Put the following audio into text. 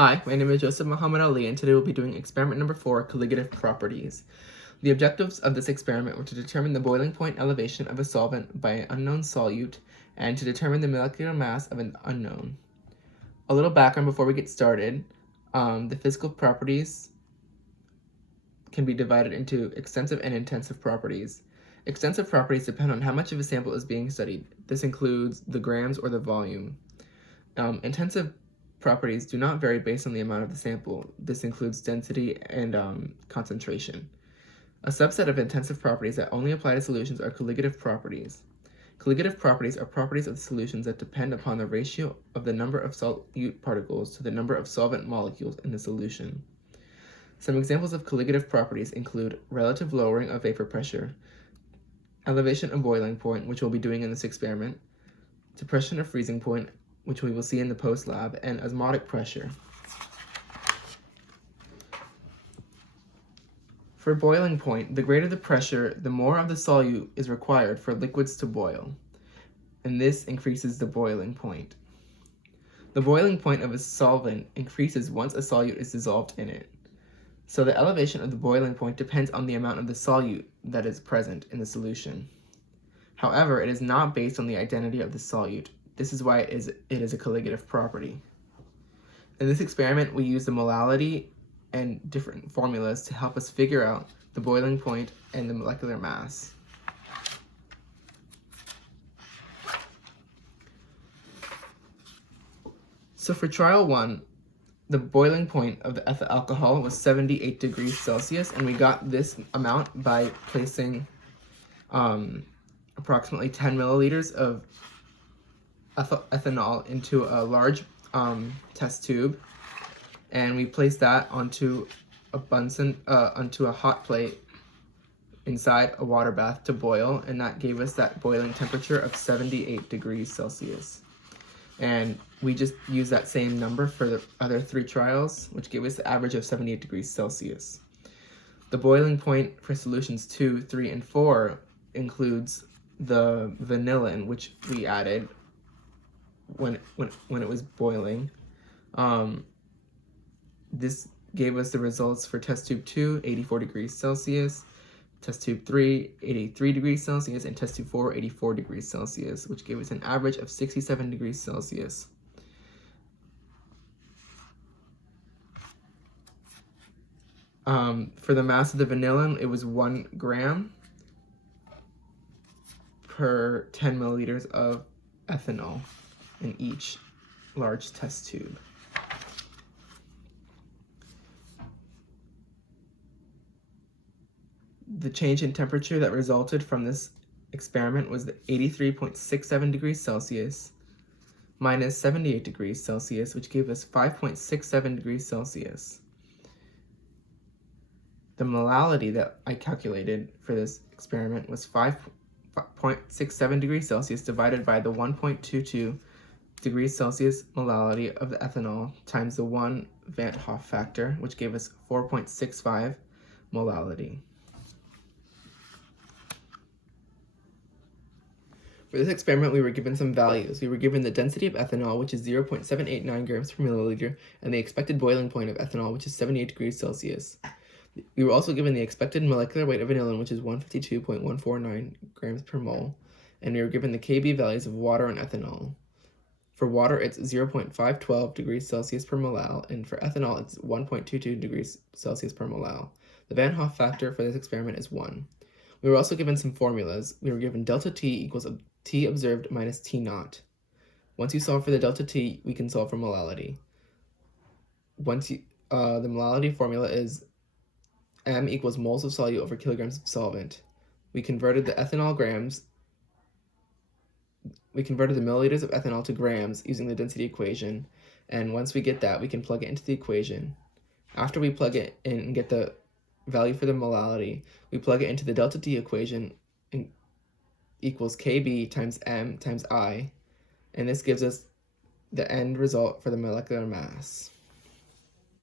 Hi, my name is Joseph Muhammad Ali, and today we'll be doing experiment number 4, colligative properties. The objectives of this experiment were to determine the boiling point elevation of a solvent by an unknown solute and to determine the molecular mass of an unknown. A little background before we get started. The physical properties can be divided into extensive and intensive properties. Extensive properties depend on how much of a sample is being studied. This includes the grams or the volume. Intensive properties do not vary based on the amount of the sample. This includes density and concentration. A subset of intensive properties that only apply to solutions are colligative properties. Colligative properties are properties of solutions that depend upon the ratio of the number of solute particles to the number of solvent molecules in the solution. Some examples of colligative properties include relative lowering of vapor pressure, elevation of boiling point, which we'll be doing in this experiment, depression of freezing point, which we will see in the post-lab, and osmotic pressure. For boiling point, the greater the pressure, the more of the solute is required for liquids to boil, and this increases the boiling point. The boiling point of a solvent increases once a solute is dissolved in it. So the elevation of the boiling point depends on the amount of the solute that is present in the solution. However, it is not based on the identity of the solute. This is why it is a colligative property. In this experiment, we use the molality and different formulas to help us figure out the boiling point and the molecular mass. So for trial 1, the boiling point of the ethyl alcohol was 78 degrees Celsius, and we got this amount by placing approximately 10 milliliters of ethanol into a large test tube, and we placed that onto a hot plate inside a water bath to boil, and that gave us that boiling temperature of 78 degrees Celsius. And we just used that same number for the other 3 trials, which gave us the average of 78 degrees Celsius. The boiling point for solutions 2, 3, and 4 includes the vanillin, which we added when it was boiling. This gave us the results for test tube 2, 84 degrees Celsius, test tube 3, 83 degrees Celsius, and test tube 4, 84 degrees Celsius, which gave us an average of 67 degrees Celsius. For the mass of the vanillin, it was 1 gram per 10 milliliters of ethanol in each large test tube. The change in temperature that resulted from this experiment was 83.67 degrees Celsius minus 78 degrees Celsius, which gave us 5.67 degrees Celsius. The molality that I calculated for this experiment was 5.67 degrees Celsius divided by the 1.22 degrees Celsius molality of the ethanol times the 1 Van Hoff factor, which gave us 4.65 molality. For this experiment, we were given some values. We were given the density of ethanol, which is 0.789 grams per milliliter, and the expected boiling point of ethanol, which is 78 degrees Celsius. We were also given the expected molecular weight of vanillin, which is 152.149 grams per mole, and we were given the Kb values of water and ethanol. For water, it's 0.512 degrees Celsius per molal, and for ethanol, it's 1.22 degrees Celsius per molal. The Van Hoff factor for this experiment is 1. We were also given some formulas. We were given delta T equals T observed minus T naught. Once you solve for the delta T, we can solve for molality. The molality formula is M equals moles of solute over kilograms of solvent. We converted the milliliters of ethanol to grams using the density equation, and once we get that, we can plug it into the equation. After we plug it in and get the value for the molality, we plug it into the delta T equation and equals Kb times M times I, and this gives us the end result for the molecular mass.